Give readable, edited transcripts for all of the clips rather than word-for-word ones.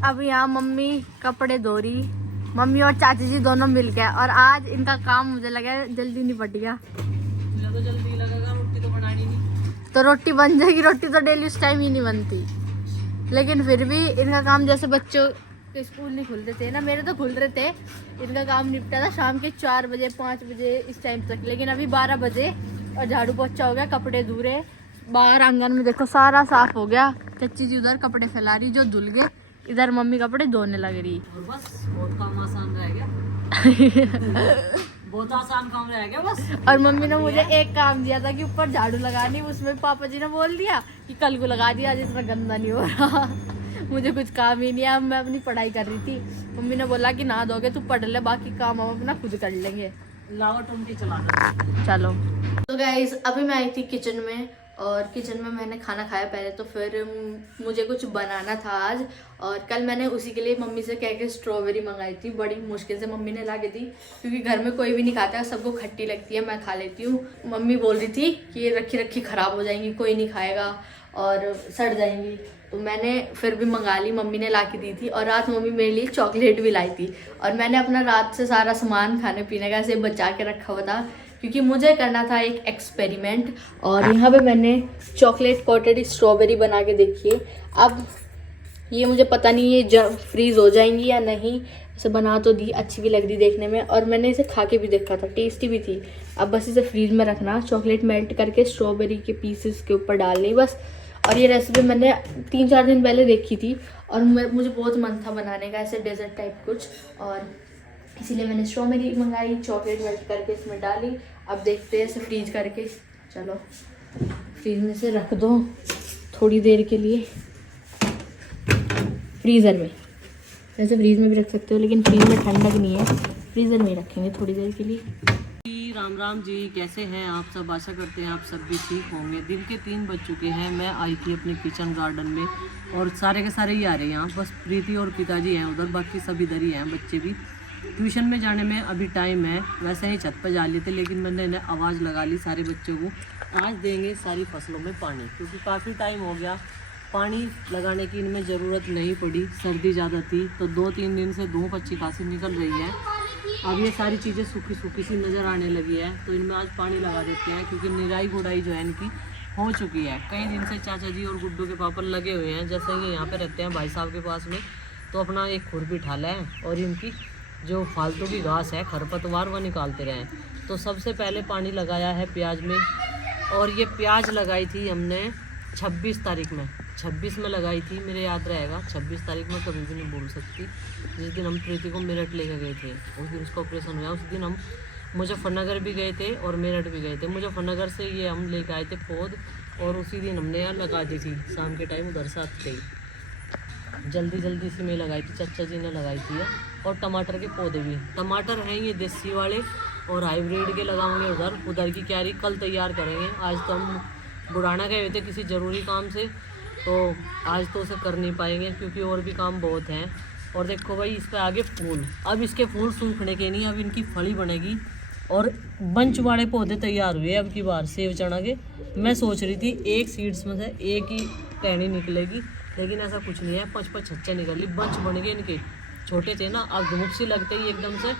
अब यहाँ मम्मी कपड़े धो रही, मम्मी और चाची जी दोनों मिल गए। और आज इनका काम मुझे लगा जल्दी निपट गया। तो जल्दी लगेगा, रोटी तो बनानी नहीं। तो रोटी बन जाएगी, रोटी तो डेली उस टाइम ही नहीं बनती, लेकिन फिर भी इनका काम जैसे बच्चों के स्कूल नहीं खुलते थे ना, मेरे तो खुल रहे थे, इनका काम निपटा था शाम के 4 बजे 5 बजे इस टाइम तक। लेकिन अभी 12 बजे और झाड़ू पोछा हो गया, कपड़े धुले, बाहर आंगन में देखो सारा साफ हो गया। चच्ची जी उधर कपड़े फैला रही जो धुल गए, इधर मम्मी कपड़े धोने लग रही। और बस बहुत काम आसान रह गया। बहुत आसान काम रह गया बस। और मम्मी ने मुझे एक काम दिया था कि ऊपर झाड़ू लगानी, उसमें पापा जी ने बोल दिया कि कल को लगा दिया, आज इतना गंदा नहीं हो रहा। मुझे कुछ काम ही नहीं है, मैं अपनी पढ़ाई कर रही थी। मम्मी ने बोला कि ना दोगे तू पढ़ ले, बाकी काम हम अपना खुद कर लेंगे। लावा टुमटी चला दो। चलो तो गाइस अभी मैं आई थी किचन में, और किचन में मैंने खाना खाया पहले, तो फिर मुझे कुछ बनाना था आज। और कल मैंने उसी के लिए मम्मी से कह के स्ट्रॉबेरी मंगाई थी, बड़ी मुश्किल से मम्मी ने ला के दी, क्योंकि घर में कोई भी नहीं खाता, सबको खट्टी लगती है, मैं खा लेती हूँ। मम्मी बोल रही थी कि ये रखी रखी ख़राब हो जाएंगी, कोई नहीं खाएगा और सड़ जाएंगी, तो मैंने फिर भी मंगा ली, मम्मी ने ला के दी थी। और रात मम्मी मेरे लिए चॉकलेट भी लाई थी, और मैंने अपना रात से सारा सामान खाने पीने का ऐसे बचा के रखा हुआ था, क्योंकि मुझे करना था एक एक्सपेरिमेंट। और यहाँ पे मैंने चॉकलेट कोटेड स्ट्रॉबेरी बना के देखी है। अब ये मुझे पता नहीं ये फ्रीज़ हो जाएंगी या नहीं, इसे बना तो दी, अच्छी भी लग रही देखने में, और मैंने इसे खा के भी देखा था, टेस्टी भी थी। अब बस इसे फ्रीज में रखना, चॉकलेट मेल्ट करके स्ट्रॉबेरी के पीसेस के ऊपर डालनी बस। और ये रेसिपी मैंने 3-4 दिन पहले देखी थी, और मुझे बहुत मन था बनाने का ऐसे डेजर्ट टाइप कुछ, और इसीलिए मैंने स्ट्रॉबेरी मंगाई, चॉकलेट मेल्ट करके इसमें डाली। अब देखते हैं इसे फ्रीज करके। चलो फ्रीज में से रख दो थोड़ी देर के लिए फ्रीज़र में, वैसे फ्रीज में भी रख सकते हो, लेकिन फ्रीज में ठंडक नहीं है, फ्रीज़र में ही रखेंगे थोड़ी देर के लिए। राम राम जी, कैसे हैं आप सब? आशा करते हैं आप सब भी ठीक होंगे। दिन के 3 बज चुके हैं, मैं आई थी अपने किचन गार्डन में, और सारे के सारे ही आ रहे हैं यहाँ, बस प्रीति और पिताजी हैं उधर, बाकी सब इधर ही हैं। बच्चे भी ट्यूशन में जाने में अभी टाइम है, वैसे ही छत पर जा लिए थे, लेकिन मैंने इन्हें आवाज़ लगा ली सारे बच्चों को, आज देंगे सारी फसलों में पानी, क्योंकि काफ़ी टाइम हो गया पानी लगाने की इनमें ज़रूरत नहीं पड़ी, सर्दी ज़्यादा थी, तो 2-3 दिन से धूप अच्छी खासी निकल रही है। अब ये सारी चीज़ें सूखी सूखी सी नज़र आने लगी है, तो इनमें आज पानी लगा देते हैं, क्योंकि निराई गुड़ाई जो है इनकी हो चुकी है। कई दिन से चाचा जी और गुड्डू के पापा लगे हुए हैं, जैसे ये यहाँ पे रहते हैं भाई साहब के पास में, तो अपना एक खुरपी ठाला है और इनकी जो फालतू की घास है, खरपतवार, वह निकालते रहे। तो सबसे पहले पानी लगाया है प्याज में, और ये प्याज लगाई थी हमने 26 तारीख में, 26 में लगाई थी, मेरे याद रहेगा 26 तारीख में, कभी भी नहीं भूल सकती। जिस दिन हम प्रीति को मेरठ लेकर गए थे, उस दिन उसका ऑपरेशन हुआ, उस दिन हम मुजफ्फरनगर भी गए थे और मेरठ भी गए थे। मुजफ्फरनगर से ये हम लेकर आए थे पौध, और उसी दिन हमने यहाँ लगा दी थी, शाम के टाइम उधर से आते ही जल्दी जल्दी सी में लगाई थी, चाचा जी ने लगाई थी। और टमाटर के पौधे भी, टमाटर हैं ये देसी वाले, और हाइब्रिड के लगाएंगे उधर की क्यारी कल तैयार करेंगे। आज तो हम बुढ़ाना गए हुए थे किसी ज़रूरी काम से, तो आज तो उसे कर नहीं पाएंगे, क्योंकि और भी काम बहुत हैं। और देखो भाई इस पर आगे फूल, अब इसके फूल सूखने के नहीं, अब इनकी फली बनेगी, और बंच वाले पौधे तैयार हुए अब की बार सेव चना के। मैं सोच रही थी एक सीड्स में से एक ही टहनी निकलेगी, लेकिन ऐसा कुछ नहीं है, 5-6 निकली, बंच बन गए इनके। छोटे थे ना, अब धूप सी लगते ही एकदम से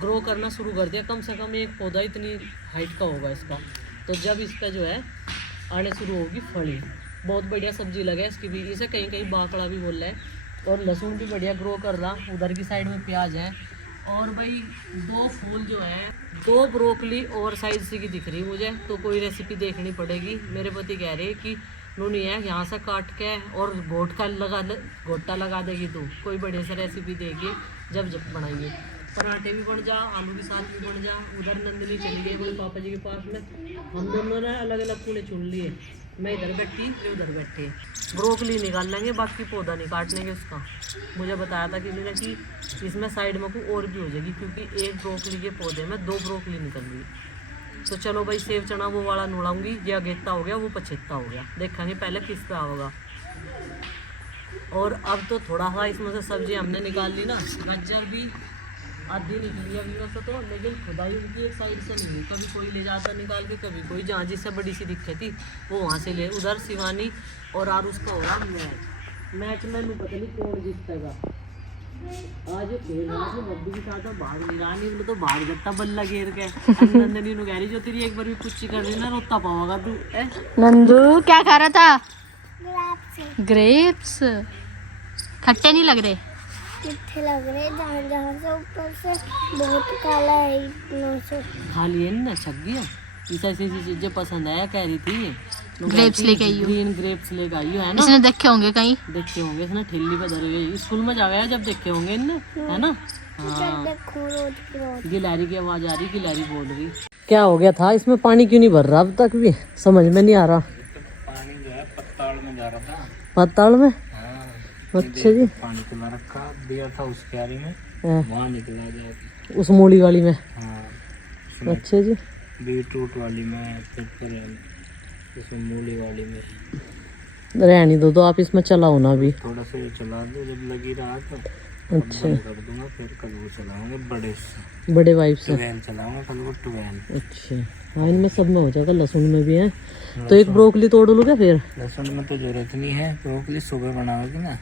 ग्रो करना शुरू कर दिया। कम से कम एक पौधा इतनी हाइट का होगा इसका, तो जब इस पर जो है आने शुरू होगी फली, बहुत बढ़िया सब्जी लगे इसकी भी। इसे कहीं कहीं बाकड़ा भी बोल रहे हैं, और लहसुन भी बढ़िया ग्रो कर रहा। उधर की साइड में प्याज है, और भाई 2 फूल जो है, 2 ब्रोकली और साइज सी की दिख रही मुझे, तो कोई रेसिपी देखनी पड़ेगी। मेरे पति कह रहे हैं कि नूनी है यहाँ से काट के और घोटा लगा देगी, तो कोई बढ़िया सा रेसिपी देगी जब बनाइए। पराठे भी बन जा, आलू के साथ भी बन जा। उधर नंदिनी चली गई अपने पापा जी के पास में, हम दोनों ने अलग अलग कूड़े चुन लिए, मैं इधर बैठी ये उधर बैठे। ब्रोकली निकाल लेंगे, बाकी पौधा नहीं काट लेंगे उसका। मुझे बताया था किसी ने कि इसमें साइड में को और भी हो जाएगी, क्योंकि एक ब्रोकली के पौधे में 2 ब्रोकली निकल गई। तो चलो भाई सेव चना वो वाला नोड़ाऊंगी, ये अगेता हो गया, वो पछेता हो गया, देखेंगे पहले किस पे होगा। और अब तो थोड़ा सा इसमें से सब्जी हमने निकाल ली ना, गाजर भी आधी निकली अभी वैसे तो, लेकिन खुदाई उनकी एक साइड से नहीं है, कभी कोई ले जाता निकाल के, कभी कोई जहाँ जिससे बड़ी सी दिक्कत थी वो वहाँ से ले। उधर शिवानी और आरुष का होगा मैच, मैच में पता नहीं कौन जीतेगा। आज खेल रहा था बब्बू के साथ भाग रानी में तो भाग जाता बल्ला घेर के। नंदनी नु कह रही जो तेरी एक बार भी कुछ कर रही ना रोता पाओगा तू। नंदू क्या खा रहा था? ग्रेप्स। खट्टे नहीं लग रहे? कितने लग रहे जहाँ से ऊपर से बहुत काला है इतना से। खा लिए ना छक गया। ऐसी ऐसी चीजें पसंद आया कह रही थी। ग्रेप्स लेके आई हो? ग्रीन ग्रेप्स लेके आई हो है ना। इसने देखे होंगे कहीं? देखे होंगे इसने ठेली पे धरे हुए स्कूल में जा गया जब देखे होंगे इनने है ना। हाँ गिलहरी की आवाज आ रही गिलहरी बोल रही। क्या हो गया था इसमें पानी क्यों नहीं भर रहा अब तक भी समझ में नहीं आ रहा। पानी जो है पत्ताड़ में जा रहा था। पत्ताड़ में? हाँ, अच्छा जी। पानी खुला रखा दिया था उस क्यारी में वहाँ निकला जाएगा उस मूली वाली में। हाँ अच्छा जी। बीटरूट वाली में फिर इसमें मूली वाली में रहनी दो आप इसमें चलाओ ना अभी थोड़ा सा ये चला दो जब लगी रहा तो अच्छा कर दूंगा फिर कल वो चलाऊंगे बड़े वाइफ से। ट्वेल चलाऊंगा कल वो 12। अच्छा हाँ इनमें सब में हो जाएगा लहसुन में भी है तो एक ब्रोकली तोड़ लूँ क्या फिर? लहसुन में तो जरूरत नहीं है ब्रोकली सुबह बनाओगी ना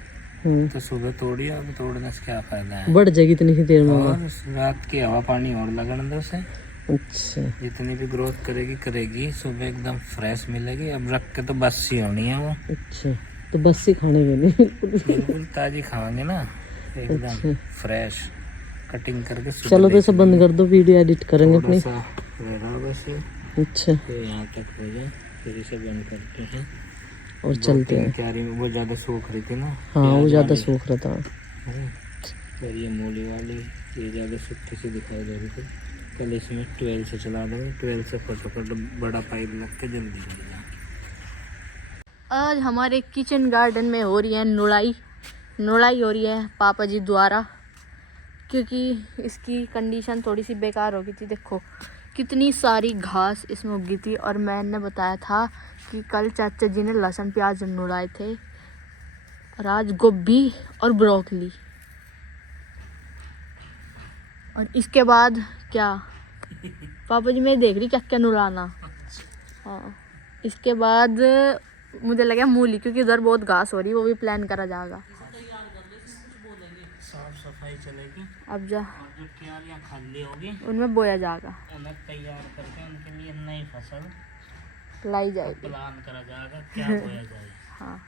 तो सुबह तोड़िए अब तोड़ने से क्या फायदा है। बढ़ जाएगी इतनी ही देर में। और रात की हवा पानी और लगन दो से अच्छा जितनी भी ग्रोथ करेगी सुबह एकदम फ्रेश मिलेगी। अब रख के तो बस्सी होनी है वो। अच्छा तो बस्सी खाने में नहीं बिल्कुल ताजी खाओगे ना एकदम अच्छा। फ्रेश कटिंग करके सुबह चलो तो सब बंद कर दो वीडियो एडिट करेंगे अपनी। थोड़ा सा रह रहा बस ये अच्छा तो यहाँ तक हो जाए फिर इसे बंद करते हैं और चलते हैं। क्यारी में वो ज़्यादा सूख रही थी ना। हाँ वो प्याज ज़्यादा वाली। सूख रहा था। और ये मूली वाली ये ज़्यादा सूखी सी दिखाई दे रही थी। कल इसमें 12 से चला देंगे 12 से फटाफट बड़ा पाइप लग के जल्दी हो जाएगा। आज हमारे किचन गार्डन में हो रही है नुड़ाई हो रही है पापा जी द्वारा क्योंकि इसकी कंडीशन थोड़ी सी बेकार हो गई थी। देखो कितनी सारी घास इसमें उगी थी और मैंने बताया था कि कल चाचा जी ने लहसुन प्याज नुड़ाए थे और आज गोभी और ब्रोकली और इसके बाद क्या पापा जी मैं देख रही क्या नुड़ाना। हाँ इसके बाद मुझे लगा मूली क्योंकि उधर बहुत घास हो रही है वो भी प्लान करा जाएगा। साफ सफाई चलेगी अब जा और जो क्यारियाँ खाली होगी उनमें बोया जाएगा उन्हें तैयार करके उनके लिए नई फसल लाई जाएगी। प्लान करा जाएगा क्या बोया जाए। हाँ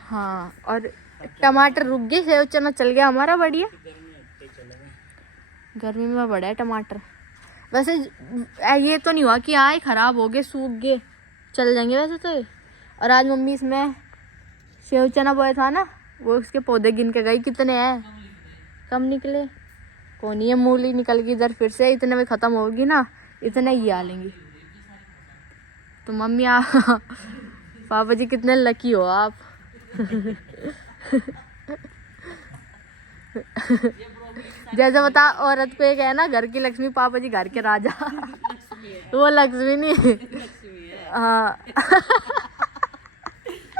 हाँ और टमाटर रुक गए सेव चना चल गया हमारा बढ़िया। गर्मी में बड़ा है टमाटर। वैसे ये तो नहीं हुआ कि आए खराब हो गए सूख गए चल जाएंगे वैसे तो। और आज मम्मी इसमें सेव चना बोया था ना वो उसके पौधे गिन के गई कितने हैं कम निकले। कौन है मूली निकल गई इधर फिर से इतने में ख़त्म होगी ना इतने ही आ लेंगी। तो मम्मी आप पापा जी कितने लकी हो आप। जैसे बता औरत को एक है ना घर की लक्ष्मी पापा जी घर के राजा। वो लक्ष्मी नहीं हाँ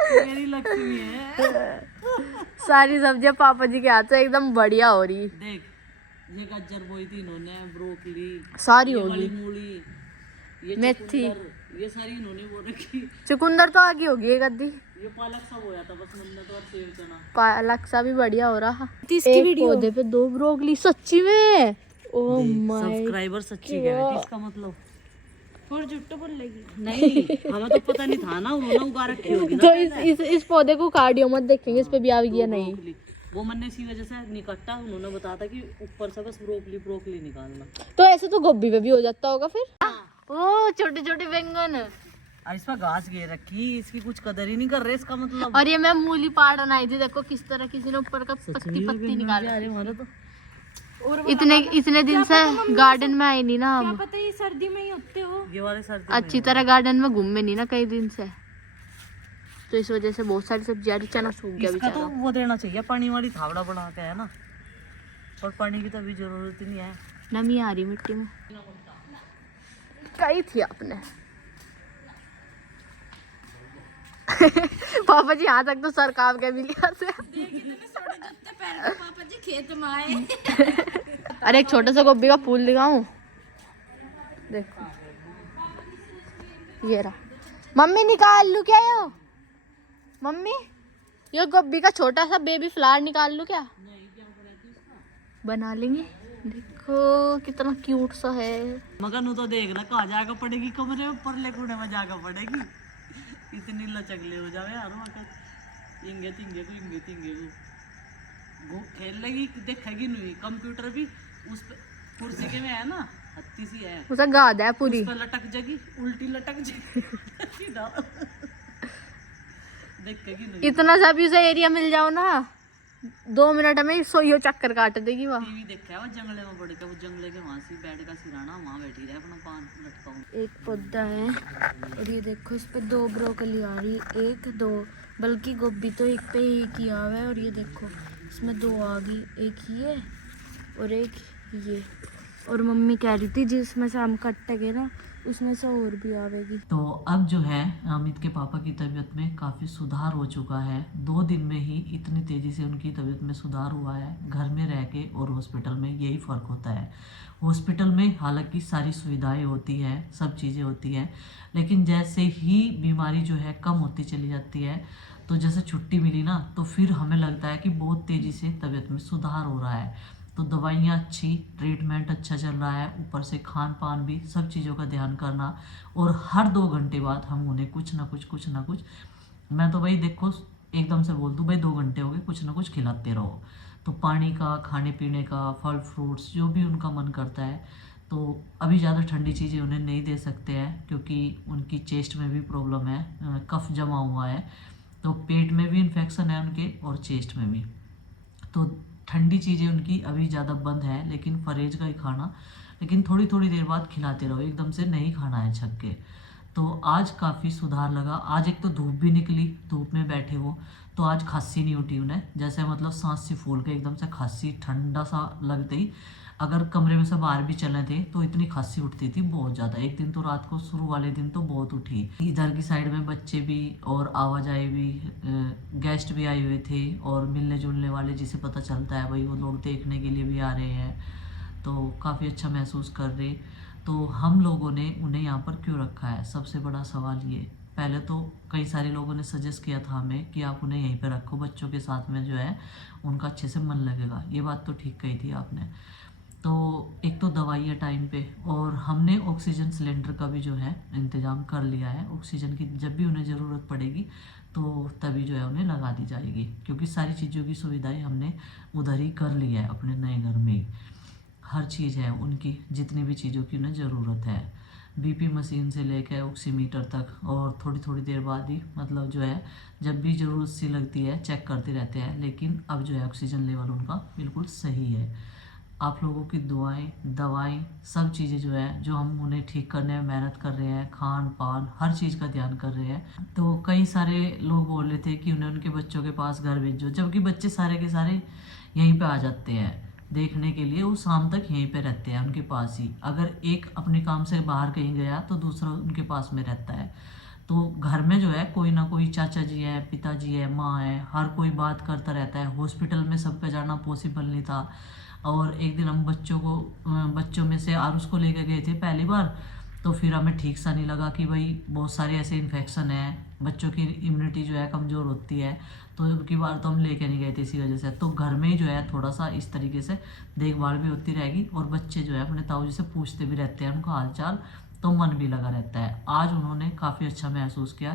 मेरी लक्ष्मी है। सारी सब्जियां पापा जी के हाथ से एकदम बढ़िया हो रही। देख ये गाजर बोई थी इन्होंने ब्रोकली सारी ये होगी वाली मूली ये मेथी चुकंदर, ये सारी इन्होंने वो रखी। चुकंदर तो आगे होगी एक आधी। ये पालक सब होया था बस हमने तो और सेव चना। पालक सा भी बढ़िया हो रहा। एक पौधे पे 2 ब्रोकली सच्ची में। ओ माय सब्सक्राइबर सच्ची कह रहे थे इसका मतलब और झूठ बोल लगी नहीं हमें तो पता नहीं था ना उन्होंने उगा रखी होगी ना। तो इस पौधे को कार्डियो मत देखेंगे इस पे भी आ गया नहीं। ब्रोकली वो मैंने इसी वजह से निकट्टा उन्होंने बताया था कि ऊपर से बस ब्रोकली निकालना। तो ऐसे तो गोभी पे भी हो जाता होगा फिर। ओ छोटे छोटे बैंगन इस पर घास घेर रखी इसकी कुछ कदर ही नहीं कर रहे इसका मतलब। और ये मैं मूली पाड़न आई थी देखो किस तरह किसी ने ऊपर का पत्ती निकाल हमारे तो इतने दिन से गार्डन में आए नहीं ना हम। पता ये सर्दी में ही होते हो। ये वाले सर्दी अच्छी तरह गार्डन में घूमे नहीं ना कई दिन से तो इस वजह से बहुत सारी सब्जियां चना सूख गया इसका तो बेचारा। वो देना चाहिए पानी वाली थावड़ा बना के है ना और पानी की तो अभी जरूरत ही नहीं है नमी आ रही मिट्टी में। कही थी आपने पापा जी यहाँ तक तो सर काम के मिलिया से। पापा जी खेत में आए। अरे एक छोटा सा गोभी का फूल दिखाऊं देखो ये रहा मम्मी निकाल लूं क्या यो? मम्मी ये गोभी का छोटा सा बेबी फ्लावर निकाल लूं क्या? बना लेंगे। देखो कितना क्यूट सा है। मगर नु तो देखना कहाँ जाकर पड़ेगी, कमरे में परले कोने में जाकर पड़ेगी। इतनी लचकले हो जावे यार मगर इंगे तिंगे को खेल लेगी, देखेगी नहीं। कंप्यूटर भी उस पे कुर्सी के में है ना, हत्ती सी है, उसे गाद है पूरी, उस पे लटक जाएगी, उल्टी लटक जाएगी सीधा देखेगी नहीं। इतना सा भी उसे एरिया मिल जाओ ना, 2 मिनट में सोइयो चक्कर काट देगी वहाँ। टीवी देखा है वो जंगले में पड़ के, वो जंगले के वहां से बेड का सिराना वहां बैठी रहे अपना पान लटकाऊं। एक पौधा है और ये देखो इस पे 2 ब्रोकली आ रही, 1 2, बल्कि गोभी तो एक पे एक ही आवा है। और ये देखो इसमें 2 आ गई, एक ये और एक ये। और मम्मी कह रही थी जिसमें से हम कटेंगे ना उसमें से और भी आवेगी। तो अब जो है अमित के पापा की तबीयत में काफ़ी सुधार हो चुका है। 2 दिन में ही इतनी तेज़ी से उनकी तबीयत में सुधार हुआ है। घर में रह के और हॉस्पिटल में यही फ़र्क होता है। हॉस्पिटल में हालांकि सारी सुविधाएं होती हैं, सब चीज़ें होती हैं, लेकिन जैसे ही बीमारी जो है कम होती चली जाती है, तो जैसे छुट्टी मिली ना तो फिर हमें लगता है कि बहुत तेज़ी से तबीयत में सुधार हो रहा है। तो दवाइयाँ अच्छी, ट्रीटमेंट अच्छा चल रहा है, ऊपर से खान पान भी, सब चीज़ों का ध्यान करना। और हर 2 घंटे बाद हम उन्हें कुछ ना कुछ, मैं तो भाई देखो एकदम से बोल दूँ भाई 2 घंटे हो गए, कुछ ना कुछ खिलाते रहो। तो पानी का, खाने पीने का, फल फ्रूट्स जो भी उनका मन करता है। तो अभी ज़्यादा ठंडी चीज़ें उन्हें नहीं दे सकते हैं क्योंकि उनकी चेस्ट में भी प्रॉब्लम है, कफ जमा हुआ है, तो पेट में भी इन्फेक्शन है उनके और चेस्ट में भी। तो ठंडी चीज़ें उनकी अभी ज़्यादा बंद है, लेकिन परहेज का ही खाना, लेकिन थोड़ी थोड़ी देर बाद खिलाते रहो, एकदम से नहीं खाना है छक के। तो आज काफ़ी सुधार लगा। आज एक तो धूप भी निकली, धूप में बैठे वो, तो आज खांसी नहीं उठी उन्हें, जैसे मतलब सांस से फूल के एकदम से खांसी, ठंडा सा लगते ही अगर कमरे में से बाहर भी चले थे तो इतनी खांसी उठती थी बहुत ज़्यादा। एक दिन तो रात को शुरू वाले दिन तो बहुत उठी। इधर की साइड में बच्चे भी और आवाजाही भी, गेस्ट भी आए हुए थे और मिलने जुलने वाले, जिसे पता चलता है भाई वो लोग देखने के लिए भी आ रहे हैं, तो काफ़ी अच्छा महसूस कर रहे। तो हम लोगों ने उन्हें यहाँ पर क्यों रखा है, सबसे बड़ा सवाल ये। पहले तो कई सारे लोगों ने सजेस्ट किया था हमें कि आप उन्हें यहीं पर रखो, बच्चों के साथ में जो है उनका अच्छे से मन लगेगा। ये बात तो ठीक कही थी आपने। तो एक तो दवाई है टाइम पे, और हमने ऑक्सीजन सिलेंडर का भी जो है इंतज़ाम कर लिया है। ऑक्सीजन की जब भी उन्हें ज़रूरत पड़ेगी तो तभी जो है उन्हें लगा दी जाएगी, क्योंकि सारी चीज़ों की सुविधाएं हमने उधर ही कर ली है अपने नए घर में ही। हर चीज़ है उनकी, जितनी भी चीज़ों की उन्हें ज़रूरत है, बीपी मशीन से लेकर ऑक्सीमीटर तक। और थोड़ी थोड़ी देर बाद ही मतलब जो है जब भी ज़रूरत सी लगती है चेक करते रहते हैं। लेकिन अब जो है ऑक्सीजन लेवल उनका बिल्कुल सही है। आप लोगों की दुआएं, दवाएं, सब चीज़ें जो है जो हम उन्हें ठीक करने में मेहनत कर रहे हैं, खान पान हर चीज़ का ध्यान कर रहे हैं। तो कई सारे लोग बोल रहे थे कि उन्हें उनके बच्चों के पास घर भेजो, जबकि बच्चे सारे के सारे यहीं पे आ जाते हैं देखने के लिए। वो शाम तक यहीं पे रहते हैं उनके पास ही। अगर एक अपने काम से बाहर कहीं गया तो दूसरा उनके पास में रहता है। तो घर में जो है कोई ना कोई चाचा जी है, पिताजी है, माँ है, हर कोई बात करता रहता है। हॉस्पिटल में सबका जाना पॉसिबल नहीं था। और एक दिन हम बच्चों में से आरुष को लेकर गए थे पहली बार, तो फिर हमें ठीक सा नहीं लगा कि भाई बहुत सारे ऐसे इन्फेक्शन हैं, बच्चों की इम्यूनिटी जो है कमज़ोर होती है, तो उनकी बार तो हम लेके नहीं गए थे इसी वजह से। तो घर में ही जो है थोड़ा सा इस तरीके से देखभाल भी होती रहेगी, और बच्चे जो है अपने ताऊ जी से पूछते भी रहते हैं उनका हाल चाल, तो मन भी लगा रहता है। आज उन्होंने काफ़ी अच्छा महसूस किया।